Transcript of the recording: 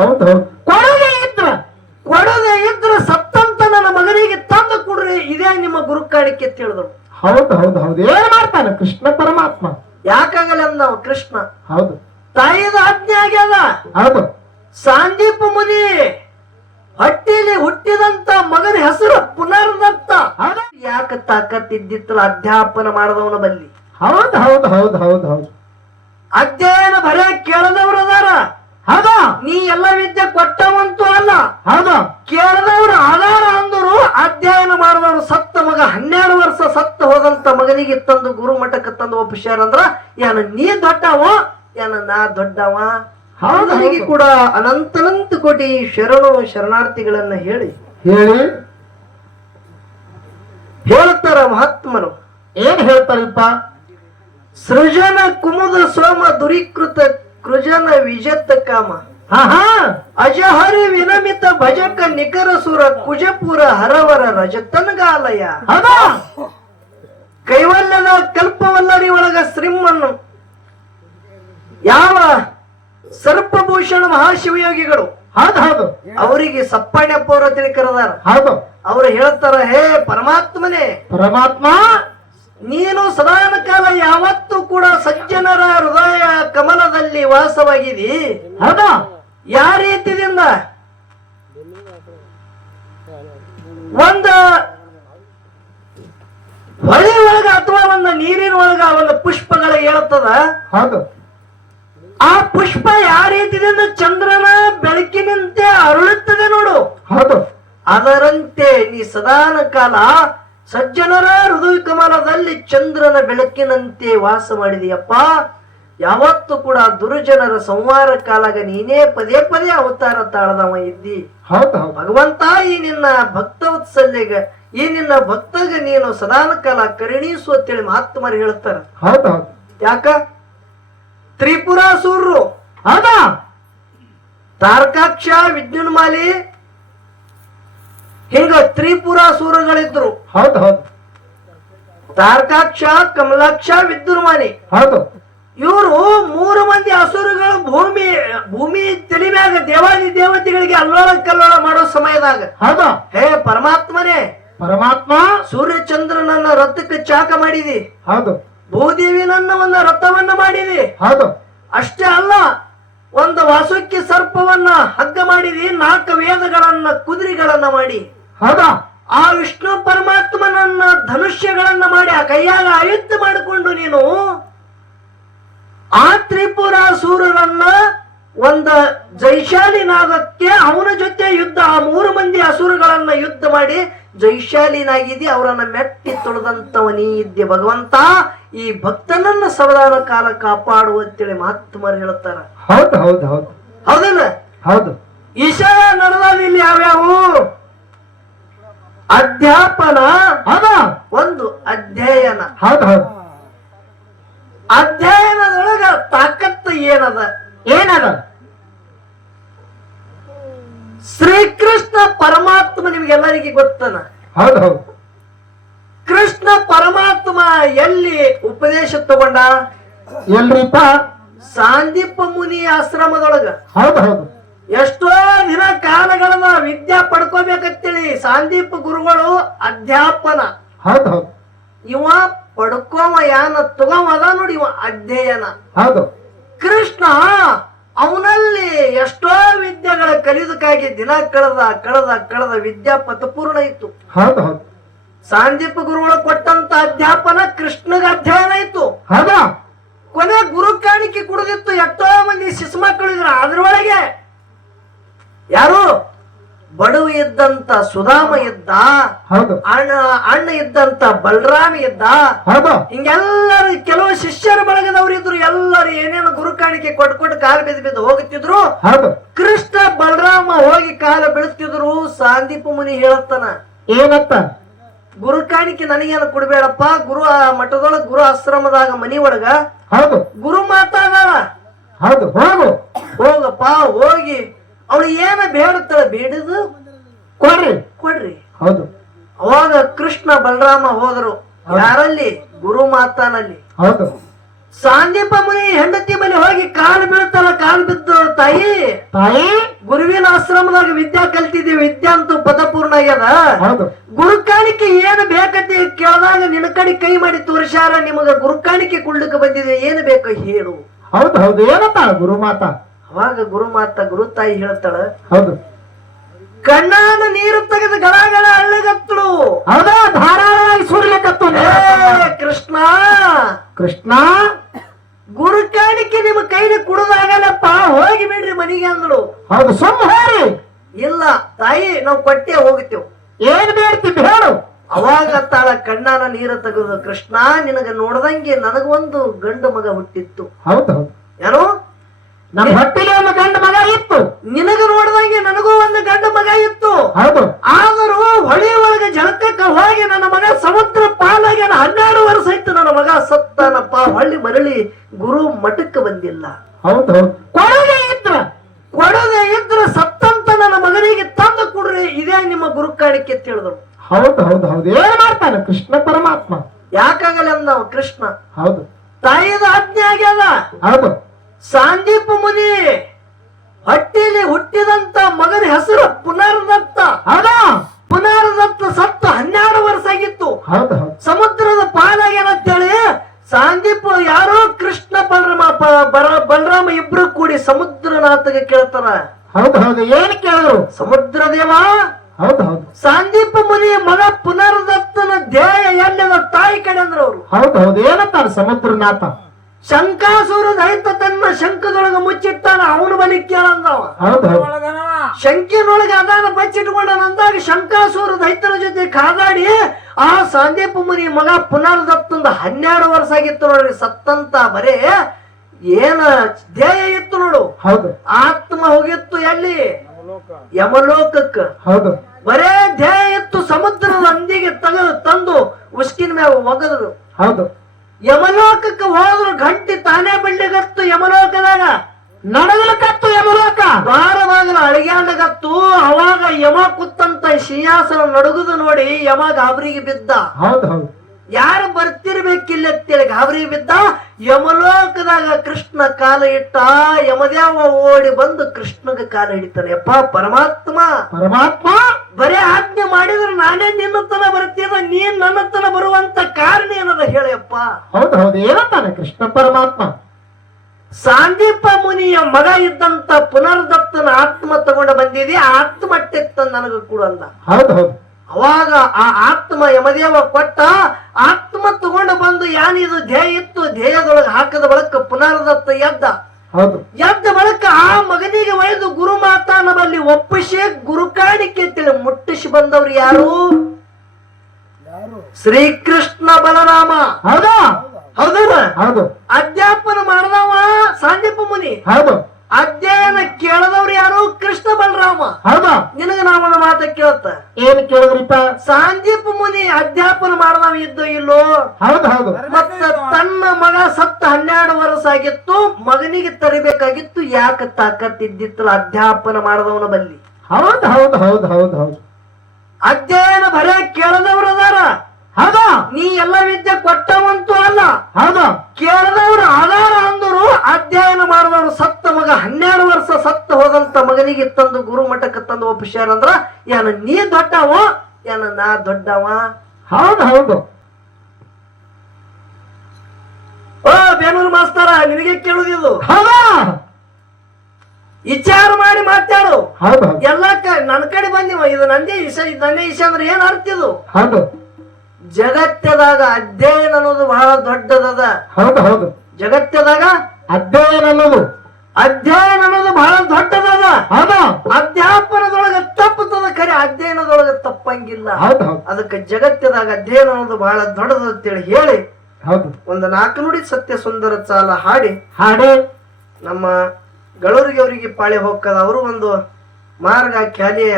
ಹೌದೌದು. ಕೊಡದೆ ಇದ್ರ ಸತ್ತಂತ ನನ್ನ ಮಗನಿಗೆ ತಂದು ಕೊಡ್ರಿ, ಇದೇ ನಿಮ್ಮ ಗುರು ಕಾಣಿಕೆ ತಿಳಿದ್ರು. ಹೌದು ಹೌದು ಹೌದು. ಏನ್ ಮಾಡ್ತಾನೆ ಕೃಷ್ಣ ಪರಮಾತ್ಮ? ಯಾಕಾಗಲ್ಲ ಅಂದ ಕೃಷ್ಣ. ಹೌದು. ತಾಯಿದ ಆಜ್ಞೆ ಆಗ್ಯದ. ಹೌದು. ಸಾಂದೀಪ ಮುನಿ ಹಟ್ಟಿಲಿ ಹುಟ್ಟಿದಂತ ಮಗನ ಹೆಸರು ಪುನರ್ದತ್ತ. ಯಾಕ ತಾಕತ್ತಿದ್ದಿತ್ತಲ್ಲ ಅಧ್ಯಾಪನ ಮಾಡದವನ ಬಲ್ಲಿ. ಹೌದು ಹೌದು ಹೌದು ಹೌದು ಹೌದು. ಅಧ್ಯಯನ ಬರೇ ಕೇಳದವ್ರು ಅದಾರ. ಹೌದಾ? ನೀ ಎಲ್ಲ ವಿದ್ಯೆ ಕೊಟ್ಟವಂತೂ ಅಲ್ಲ. ಹೌದಾ? ಕೇಳದವ್ರು ಆಧಾರ ಅಂದರು. ಅಧ್ಯಯನ ಮಾಡಿದವರು ಸತ್ತ ಮಗ 12 ವರ್ಷ ಸತ್ತ ಹೋದಂತ ಮಗನಿಗೆ ತಂದು ಗುರು ಮಠಕ್ಕೆ ತಂದು ಒಪ್ಪಿಸ್ಯಾರಂದ್ರ ಏನ ನೀ ದೊಡ್ಡವ ಏನ ನಾ ದೊಡ್ಡವ? ಅವನಿಗೆ ಕೂಡ ಅನಂತನಂತ ಕೋಟಿ ಶರಣಾರ್ಥಿಗಳನ್ನ ಹೇಳಿ ಹೇಳ್ತಾರ ಮಹಾತ್ಮರು. ಏನ್ ಹೇಳ್ತಾರಪ್ಪ? ಸೃಜನ ಕುಮುದ ಸೋಮ ದುರೀಕೃತ ಕೃಜನ ವಿಜತ ಕಾಮ ಅಜಹರಿ ವಿನಮಿತ ಭಜಕ ನಿಖರ ಸುರ ಕುಜಪುರ ಹರವರ ರಜತನಗಾಲಯ. ಕೈವಲ್ಯದ ಕಲ್ಪವಲ್ಲರಿ ಒಳಗ ಶ್ರೀಮನ್ನು ಯಾವ ಸರ್ಪಭೂಷಣ ಮಹಾಶಿವಯೋಗಿಗಳು ಹೌದು ಅವರಿಗೆ ಸಪ್ಪಾಣ್ಯಪ್ಪ ಅವರ ತಿಳಿಕರದಾರ. ಹೌದು. ಅವ್ರು ಹೇಳ್ತಾರ, ಹೇ ಪರಮಾತ್ಮನೇ, ಪರಮಾತ್ಮ ನೀನು ಸದಾನ ಕಾಲ ಯಾವತ್ತೂ ಕೂಡ ಸಜ್ಜನರ ಹೃದಯ ಕಮಲದಲ್ಲಿ ವಾಸವಾಗಿದಿ. ಹೌದಾ? ಯಾವ ರೀತಿಯಿಂದ? ಒಂದ ಹೊಳೆ ಒಳಗ ಅಥವಾ ಒಂದು ನೀರಿನ ಒಳಗ ಒಂದು ಪುಷ್ಪಗಳ ಹೇಳ್ತದ. ಹೌದು. ಆ ಪುಷ್ಪ ಯಾವ ರೀತಿಯಿಂದ ಚಂದ್ರನ ಬೆಳಕಿನಂತೆ ಅರಳುತ್ತದೆ ನೋಡು. ಹೌದು. ಅದರಂತೆ ನೀ ಸದಾನ ಕಾಲ ಸಜ್ಜನರ ಹೃದಯ ಕಮಲದಲ್ಲಿ ಚಂದ್ರನ ಬೆಳಕಿನಂತೆ ವಾಸ ಮಾಡಿದೆಯಪ್ಪ. ಯಾವತ್ತು ಕೂಡ ದುರ್ಜನರ ಸಂಹಾರ ಕಾಲಾಗ ನೀನೇ ಪದೇ ಪದೇ ಅವತಾರ ತಾಳದವ ಇದ್ದಿ. ಭಗವಂತ ಈ ನಿನ್ನ ಭಕ್ತ ಉತ್ಸಲ್ಯಗ ಈ ನಿನ್ನ ಭಕ್ತಗ ನೀನು ಸದಾನ ಕಾಲ ಕರುಣಿಸು ಅಂತೇಳಿ ಮಹಾತ್ಮರು ಹೇಳ್ತಾರ. ಯಾಕ? ತ್ರಿಪುರಾಸೂರರು ತಾರಕಾಕ್ಷ ವಿದ್ಯುನ್ಮಾಲಿ ಹಿಂಗ ತ್ರಿಪುರಾಸೂರಗಳಿದ್ರು. ತಾರಕಾಕ್ಷ, ಕಮಲಾಕ್ಷ, ವಿದ್ಯುನ್ಮಾಲಿ. ಇವರು 3 ಮಂದಿ ಅಸುರಗಳು ಭೂಮಿ ತಲೆಮ್ಯಾಗ ದೇವಾದಿ ದೇವತೆಗಳಿಗೆ ಅಲ್ಲೋಳ ಕಲ್ಲೋಳ ಮಾಡೋ ಸಮಯದಾಗ ಹೇ ಪರಮಾತ್ಮನೇ, ಪರಮಾತ್ಮ ಸೂರ್ಯಚಂದ್ರನನ್ನ ರಥಕ್ಕೆ ಚಾಕ ಮಾಡಿದಿ. ಭೂದೇವಿನನ್ನ ಒಂದು ರಥವನ್ನ ಮಾಡಿದಿ. ಅಷ್ಟೇ ಅಲ್ಲ, ಒಂದು ವಾಸುಕಿ ಸರ್ಪವನ್ನ ಹಗ್ಗ ಮಾಡಿದಿ. 4 ವೇದಗಳನ್ನ ಕುದುರೆಗಳನ್ನ ಮಾಡಿ ಆ ವಿಷ್ಣು ಪರಮಾತ್ಮನನ್ನ ಧನುಷ್ಯಗಳನ್ನ ಮಾಡಿ ಆ ಕೈಯಾಗ ಆಯುಧ ಮಾಡಿಕೊಂಡು ನೀನು ಆ ತ್ರಿಪುರಾಸೂರರನ್ನ ಒಂದ ಜೈಶಾಲಿ ನಾಗಕ್ಕೆ ಅವನ ಜೊತೆ ಯುದ್ಧ, ಆ 3 ಮಂದಿ ಅಸುರಗಳನ್ನ ಯುದ್ಧ ಮಾಡಿ ಜೈಶಾಲಿನಾಗಿದ್ದಿ. ಅವರನ್ನ ಮೆಟ್ಟಿ ತೊಳೆದಂತವ ನೀ ಇದ್ದೆ ಭಗವಂತ. ಈ ಭಕ್ತನನ್ನ ಸವಧಾನ ಕಾಲ ಕಾಪಾಡುವಂತೇಳಿ ಮಹಾತ್ಮರು ಹೇಳ್ತಾರ. ಹೌದಲ್ಲ? ಈಶಾ ನಡೆದಲ್ಲಿ ಇಲ್ಲಿ ಯಾವ್ಯಾವು? ಅಧ್ಯಾಪನ, ಒಂದು ಅಧ್ಯಯನ. ಅಧ್ಯಯನದೊಳಗ ತಾಕತ್ತು ಏನದ? ಶ್ರೀಕೃಷ್ಣ ಪರಮಾತ್ಮ ನಿಮ್ಗೆಲ್ಲರಿಗೆ ಗೊತ್ತನ? ಕೃಷ್ಣ ಪರಮಾತ್ಮ ಎಲ್ಲಿ ಉಪದೇಶ ತಗೊಂಡ? ಎಲ್ರಿಪ್ಪ? ಸಾಂದೀಪ ಮುನಿ ಆಶ್ರಮದೊಳಗ. ಎಷ್ಟೋ ದಿನ ಕಾಲಗಳನ್ನ ವಿದ್ಯಾ ಪಡ್ಕೋಬೇಕಂತೇಳಿ ಸಾಂದೀಪ ಗುರುಗಳು ಅಧ್ಯಾಪನ. ಇವ ಪಡ್ಕೋವ ಯಾನ ತಗೋವದ ನೋಡಿ, ಇವ ಅಧ್ಯಯನ. ಕೃಷ್ಣ ಅವನಲ್ಲಿ ಎಷ್ಟೋ ವಿದ್ಯೆಗಳ ಕಲಿಯುವುದಕ್ಕಾಗಿ ದಿನ ಕಳೆದ ವಿದ್ಯಾ ಪಥಪೂರ್ಣ ಇತ್ತು. ಸಾಂದೀಪ ಗುರುಗಳು ಕೊಟ್ಟಂತ ಅಧ್ಯಾಪನ ಕೃಷ್ಣಗ ಅಧ್ಯಯನ ಇತ್ತು. ಕೊನೆ ಗುರು ಕಾಣಿಕೆ ಕುಡಿದಿತ್ತು. ಎಷ್ಟೋ ಮಂದಿ ಶಿಶು ಮಕ್ಕಳು ಇದ್ರು. ಅದ್ರೊಳಗೆ ಯಾರು ಬಡವ ಇದ್ದಂತ ಸುಧಾಮ ಇದ್ದ, ಅಣ್ಣ ಇದ್ದಂತ ಬಲರಾಮ ಇದ್ದ. ಹಿಂಗೆಲ್ಲರೂ ಕೆಲವು ಶಿಷ್ಯರ ಬಳಗದವ್ರು ಇದ್ರು. ಎಲ್ಲರೂ ಏನೇನು ಗುರು ಕಾಣಿಕೆ ಕೊಟ್ಟು ಕಾಲು ಬಿದ್ದು ಹೋಗುತ್ತಿದ್ರು. ಕೃಷ್ಣ ಬಲರಾಮ ಹೋಗಿ ಕಾಲ ಬೀಳುತ್ತಿದ್ರು. ಸಾಂದೀಪ ಮುನಿ ಹೇಳತ್ತಾನ, ಏನತ್ತ? ಗುರು ಕಾಣಿಕೆ ನನಗೇನು ಕೊಡ್ಬೇಡಪ್ಪ. ಗುರು ಮಠದೊಳಗ ಗುರು ಆಶ್ರಮದಾಗ ಮನಿ ಒಳಗ ಗುರು ಮಾತಾಡಲ್ಲ. ಹೋಗಪ್ಪ, ಹೋಗಿ ಅವಳು ಏನ ಬೇಡುತ್ತಾಳೆ, ಬೇಡದು ಕೊಡ್ರಿ. ಅವಾಗ ಕೃಷ್ಣ ಬಲರಾಮ ಹೋದರು. ಯಾರಲ್ಲಿ? ಗುರು ಮಾತಾನಲ್ಲಿ. ಸಾಂದೀಪ ಮುನಿ ಹೆಂಡತಿ ಮನೆ ಹೋಗಿ ಕಾಲು ಬೀಳ್ತಾರ. ಕಾಲು ಬಿದ್ದು, ತಾಯಿ ಗುರುವಿನ ಆಶ್ರಮದಾಗ ವಿದ್ಯಾ ಕಲ್ತಿದ್ದೀವಿ, ವಿದ್ಯಾ ಅಂತೂ ಪದಪೂರ್ಣ ಆಗ್ಯದ. ಹೌದು ಗುರುಕಾಣಿಕೆ ಏನು ಬೇಕಂತ ಕೇಳಿದಾಗ ನಿನ್ನ ಕಡೆ ಕೈ ಮಾಡಿ ತೋರಿಸ್ಯಾರ, ನಿಮಗ ಗುರುಕಾಣಿಕೆ ಕುಳ್ಳಕ್ಕೆ ಬಂದಿದೆ, ಏನು ಬೇಕು ಹೇಳು. ಹೌದು ಹೌದು ಏನತ್ತಾಳ ಗುರು ಮಾತಾ? ಅವಾಗ ಗುರು ಮಾತ ಗುರು ತಾಯಿ ಹೇಳ್ತಾಳ, ಹೌದು ಕಣ್ಣಾನ ನೀರು ತೆಗೆದು ಗಳಗಳ ಅಳ್ಳಗತ್ತಳು. ಹೌದಾ ಧಾರಾಳವಾಗಿ ಸುರ್ಲಿಕತ್ತು. ಕೃಷ್ಣ ಕೃಷ್ಣ ಗುರುಕಾಣಿಕೆ ನಿಮ್ಮ ಕೈಲಿ ಕುಡುದಾಗಲ್ಲಪ್ಪ, ಹೋಗಿ ಬಿಡ್ರಿ ಮನೆಗೆ ಅಂದಳು. ಹೌದು ಸುಮ್ಮ ಹೇಳಿ. ಇಲ್ಲ ತಾಯಿ, ನಾವು ಕೊಟ್ಟೆ ಹೋಗ್ತೇವ್, ಏನ್ ಬೇಡ್ತಿದ್ದಿ ಹೇಳು. ಅವಾಗ ತಾಳ ಕಣ್ಣಾನ ನೀರು ತೆಗೆದು, ಕೃಷ್ಣ ನಿನಗ ನೋಡ್ದಂಗೆ ನನಗೊಂದು ಗಂಡು ಮಗ ಹುಟ್ಟಿತ್ತು. ಹೌದು ಹೌದು ಏನೋ ನಮ್ಮ ಹೊಟ್ಟಿಲಿ ಒಂದು ಗಂಡ ಮಗ ಇತ್ತು, ನಿನಗ ನೋಡ್ದಂಗೆ ನನಗೂ ಒಂದು ಗಂಡು ಮಗ ಇತ್ತು. ಹೌದು ಆದರೂ ಹೊಳಿ ಒಳಗೆ ಜಳಕಕ್ಕ ಹೋಗಿ ನನ್ನ ಮಗ ಸಮುದ್ರ ಪಾಲಾಗಿ 12 ವರ್ಷ ಇತ್ತು, ನನ್ನ ಮಗ ಸತ್ತನಪ್ಪ. ಹೊಳ್ಳಿ ಮರಳಿ ಗುರು ಮಠಕ್ಕೆ ಬಂದಿಲ್ಲ. ಹೌದು ಹೌದು ಕೊಡದೆ ಇದ್ರ ಕೊಡದೆ ಇದ್ರೆ ಸತ್ತಂತ ನನ್ನ ಮಗನಿಗೆ ತಂದು ಕೊಡ್ರಿ, ಇದೇ ನಿಮ್ಮ ಗುರುಕಾಣಿಕೆ ತಿಳಿದ್ರು. ಹೌದು ಹೌದು ಹೌದು ಏನ್ ಮಾಡ್ತಾನೆ ಕೃಷ್ಣ ಪರಮಾತ್ಮ? ಯಾಕಾಗಲ್ಲ ಅಂದವ ಕೃಷ್ಣ. ಹೌದು ತಾಯಿದ ಆಜ್ಞೆ ಆಗ್ಯದ. ಹೌದು ಸಾಂದೀಪ ಮುನಿ ಹೊಟ್ಟಿಲಿ ಹುಟ್ಟಿದಂತ ಮಗನ ಹೆಸರು ಪುನರ್ದತ್ತ. ಹೌದಾ ಪುನರ್ದತ್ತ ಸತ್ತು 12 ವರ್ಷ ಆಗಿತ್ತು. ಹೌದು ಹೌದು ಸಮುದ್ರದ ಪಾಲಾಗೇನಂತೇಳಿ ಸಾಂದೀಪ ಯಾರೋ ಕೃಷ್ಣ ಬಲರಾಮ ಇಬ್ರು ಕೂಡಿ ಸಮುದ್ರನಾಥಗೆ ಕೇಳ್ತಾರ. ಹೌದು ಹೌದು ಏನ್ ಕೇಳಿದ್ರು? ಸಮುದ್ರ ದೇವ, ಹೌದು ಹೌದು ಸಾಂದೀಪ ಮುನಿ ಮಗ ಪುನರ್ದತ್ತನ ಧ್ಯೇಯ ಎಲ್ಲದ ತಾಯಿ ಕಡೆ ಅಂದ್ರ ಅವ್ರು. ಹೌದು ಹೌದು ಏನಂತಾರೆ ಸಮುದ್ರನಾಥ? ಶಂಕಾಸುರ ದೈತ ತನ್ನ ಶಂಕದೊಳಗ ಮುಚ್ಚಿಟ್ಟಾನ, ಅವನು ಬಲಿ ಕೇಳಂದವ. ಹೌದು ಹೌದು ಶಂಕಿನೊಳಗೆ ಅದಾನ ಬಚ್ಚಿಟ್ಕೊಂಡನಂದಾಗ ಶಂಕಾಸುರ ದೈತನ ಜೊತೆ ಕಾದಾಡಿ ಆ ಸಾಂದೀಪ ಮುನಿ ಮಗ ಪುನರ್ದತ್ತಂದ 12 ವರ್ಷ ಆಗಿತ್ತು ನೋಡ್ರಿ ಸತ್ತಂತ. ಬರೇ ಏನ ಧ್ಯೇಯ ಇತ್ತು ನೋಡು, ಹೌದು ಆತ್ಮ ಹೋಗಿತ್ತು ಎಲ್ಲಿ? ಯಮಲೋಕಕ್ಕ. ಹೌದು ಬರೇ ಧ್ಯೇಯ ಇತ್ತು, ಸಮುದ್ರದ ಅಂದಿಗೆ ತೆಗೆದು ತಂದು ಉಸ್ಕಿನ ಮ್ಯಾಗ ಒಗದ್ರು. ಹೌದು ಯಮಲೋಕಕ್ಕೆ ಹೋದ್ರು, ಗಂಟಿ ತಾನೇ ಬಳ್ಳಿಗತ್ತು. ಯಮಲೋಕದಾಗ ನಡಗಲಕತ್ತು ಯಮಲೋಕ, ದ್ವಾರವಾಗಲ ಅಳಿಗ್ಯಾಂಡಗತ್ತು. ಅವಾಗ ಯಮ ಕೂತಂತ ಸಿಂಹಾಸನ ನಡುಗುದು ನೋಡಿ ಯಮ ಗಾಬರಿಗೆ ಬಿದ್ದ. ಹೌದು ಹೌದು ಯಾರು ಬರ್ತಿರ್ಬೇಕಿಲ್ಲ ಅಂತೇಳಿ ಗಾಬರಿಗೆ ಬಿದ್ದ. ಯಮಲೋಕದಾಗ ಕೃಷ್ಣ ಕಾಲ ಇಟ್ಟ, ಯಮದೇವ ಓಡಿ ಬಂದು ಕೃಷ್ಣಗ ಕಾಲ ಹಿಡಿತಾನೆ. ಯಪ್ಪ ಪರಮಾತ್ಮ, ಪರಮಾತ್ಮ ಬರೇ ಆಜ್ಞೆ ಮಾಡಿದ್ರೆ ನಾನೇ ನಿನ್ನ ತನ ಬರ್ತೀನ, ನೀನ್ ನನ್ನ ತನ ಬರುವಂತ ಕಾರಣ ಏನದ ಹೇಳಪ್ಪ. ಹೌದು ಹೌದು ಏನಂತಾನೆ ಕೃಷ್ಣ ಪರಮಾತ್ಮ? ಸಾಂದೀಪ ಮುನಿಯ ಮಗ ಇದ್ದಂತ ಪುನರ್ದತ್ತನ ಆತ್ಮ ತಗೊಂಡ ಬಂದಿದೆ, ಆತ್ಮ ಅಟ್ಟೆತ್ತ ನನಗ ಕೂಡ ಅಂದ. ಹೌದು ಹೌದು ಅವಾಗ ಆ ಆತ್ಮ ಯಮದೇವ ಕೊಟ್ಟ, ಆತ್ಮ ತಗೊಂಡು ಬಂದು ಯಾನಿದು ಧ್ಯೇಯ ಇತ್ತು, ಧ್ಯೇಯದೊಳಗೆ ಹಾಕದ ಬಳಕ ಪುನರ್ದತ್ತ ಎದ್ದ. ಹೌದು ಎದ್ದ ಬಳಕ ಆ ಮಗನಿಗೆ ಒಯ್ದು ಗುರು ಮಾತಾನ ಬಲ್ಲಿ ಒಪ್ಪಿಸಿ ಗುರುಕಾಣಿಕೆ ತಿಳಿ ಮುಟ್ಟಿಸಿ ಬಂದವ್ರು ಯಾರು? ಶ್ರೀಕೃಷ್ಣ ಬಲರಾಮ. ಹೌದಾ ಹೌದಲ್ಲ? ಹೌದು ಅಧ್ಯಾಪನ ಮಾಡಿದವ ಸಾಂದೀಪ ಮುನಿ, ಹೌದು ಅಧ್ಯಯನ ಕೇಳದವ್ರು ಯಾರು? ಕೃಷ್ಣ ಬಲರಾಮ. ಹೌದಾ ನಿನಗ ನಾವೊಂದು ಮಾತ ಕೇಳತ್ತ, ಏನ್ ಕೇಳಿದ್ರಿಪ್ಪ? ಸಾಂದೀಪ ಮುನಿ ಅಧ್ಯಾಪನ ಮಾಡದವ ಇದ್ದು ಇಲ್ಲೋ? ಹೌದು ಹೌದು ಮತ್ತ ತನ್ನ ಮಗ ಸತ್ತ 12 ವರ್ಷ ಆಗಿತ್ತು, ಮಗನಿಗೆ ತರಬೇಕಾಗಿತ್ತು, ಯಾಕೆ ತಾಕತ್ತಿದ್ದಿತ್ತಲ್ಲ ಅಧ್ಯಾಪನ ಮಾಡದವನ ಬಲ್ಲಿ? ಹೌದು ಹೌದು ಹೌದು ಹೌದು ಹೌದು ಅಧ್ಯಯನ ಬರೇ ಕೇಳದವ್ರು ಅದಾರ. ಹೌದಾ ನೀ ಎಲ್ಲ ವಿದ್ಯೆ ಕೊಟ್ಟವಂತೂ ಅಲ್ಲ, ಹೌದಾ ಕೇಳದವ್ರು ಆಧಾರ ಅಂದರು. ಅಧ್ಯಯನ ಮಾಡಿದವರು ಸತ್ತ ಮಗ 12 ವರ್ಷ ಸತ್ತ ಹೋದಂತ ಮಗನಿಗೆ ತಂದು ಗುರು ಮಠಕ್ಕೆ ತಂದು ಒಪ್ಪಿಸ್ಯಾರಂದ್ರ ಏನ ನೀ ದೊಡ್ಡವ ಏನ ನಾ ದೊಡ್ಡವ? ಹೌದು ಹೌದು ಓ ಬೇಲೂರು ಮಾಸ್ತರ, ನಿನಗೆ ಕೇಳುದಿದು, ಹೌದಾ ವಿಚಾರ ಮಾಡಿ ಮಾತಾಡು. ಹೌದು ಎಲ್ಲ ನನ್ನ ಕಡೆ ಬಂದಿವ, ಇದು ನಂದೇ ವಿಷಯ, ಇದು ನಂದೇ ವಿಷಯ ಅಂದ್ರೆ ಏನ್ ಅರ್ಥ ಇದು? ಹೌದು ಜಗತ್ತದಾಗ ಅಧ್ಯಯನ ಅನ್ನೋದು ಬಹಳ ದೊಡ್ಡದದ. ಹೌದು ಹೌದು ಜಗತ್ತದಾಗ ಅಧ್ಯಯನ ಅನ್ನೋದು ಬಹಳ ದೊಡ್ಡದದ. ಹೌದಾ ಅಧ್ಯಾಪನದೊಳಗ ತಪ್ಪುತ್ತದ, ಖರೆ ಅಧ್ಯಯನದೊಳಗ ತಪ್ಪಂಗಿಲ್ಲ. ಹೌದು ಹೌದು ಅದಕ್ಕೆ ಜಗತ್ತದಾಗ ಅಧ್ಯಯನ ಅನ್ನೋದು ಬಹಳ ದೊಡ್ಡದ ಅಂತೇಳಿ ಹೇಳಿ ಹೌದು ಒಂದು 4 ನುಡಿ ಸತ್ಯ ಸುಂದರ ಚಾಲ ಹಾಡಿ ಹಾಡೆ ನಮ್ಮ ಗಳೂರಿಗೆ ಅವರಿಗೆ ಪಾಳೆ ಹೋಗ್ತದ. ಅವರು ಒಂದು ಮಾರ್ಗ ಖ್ಯಾಲಿಯ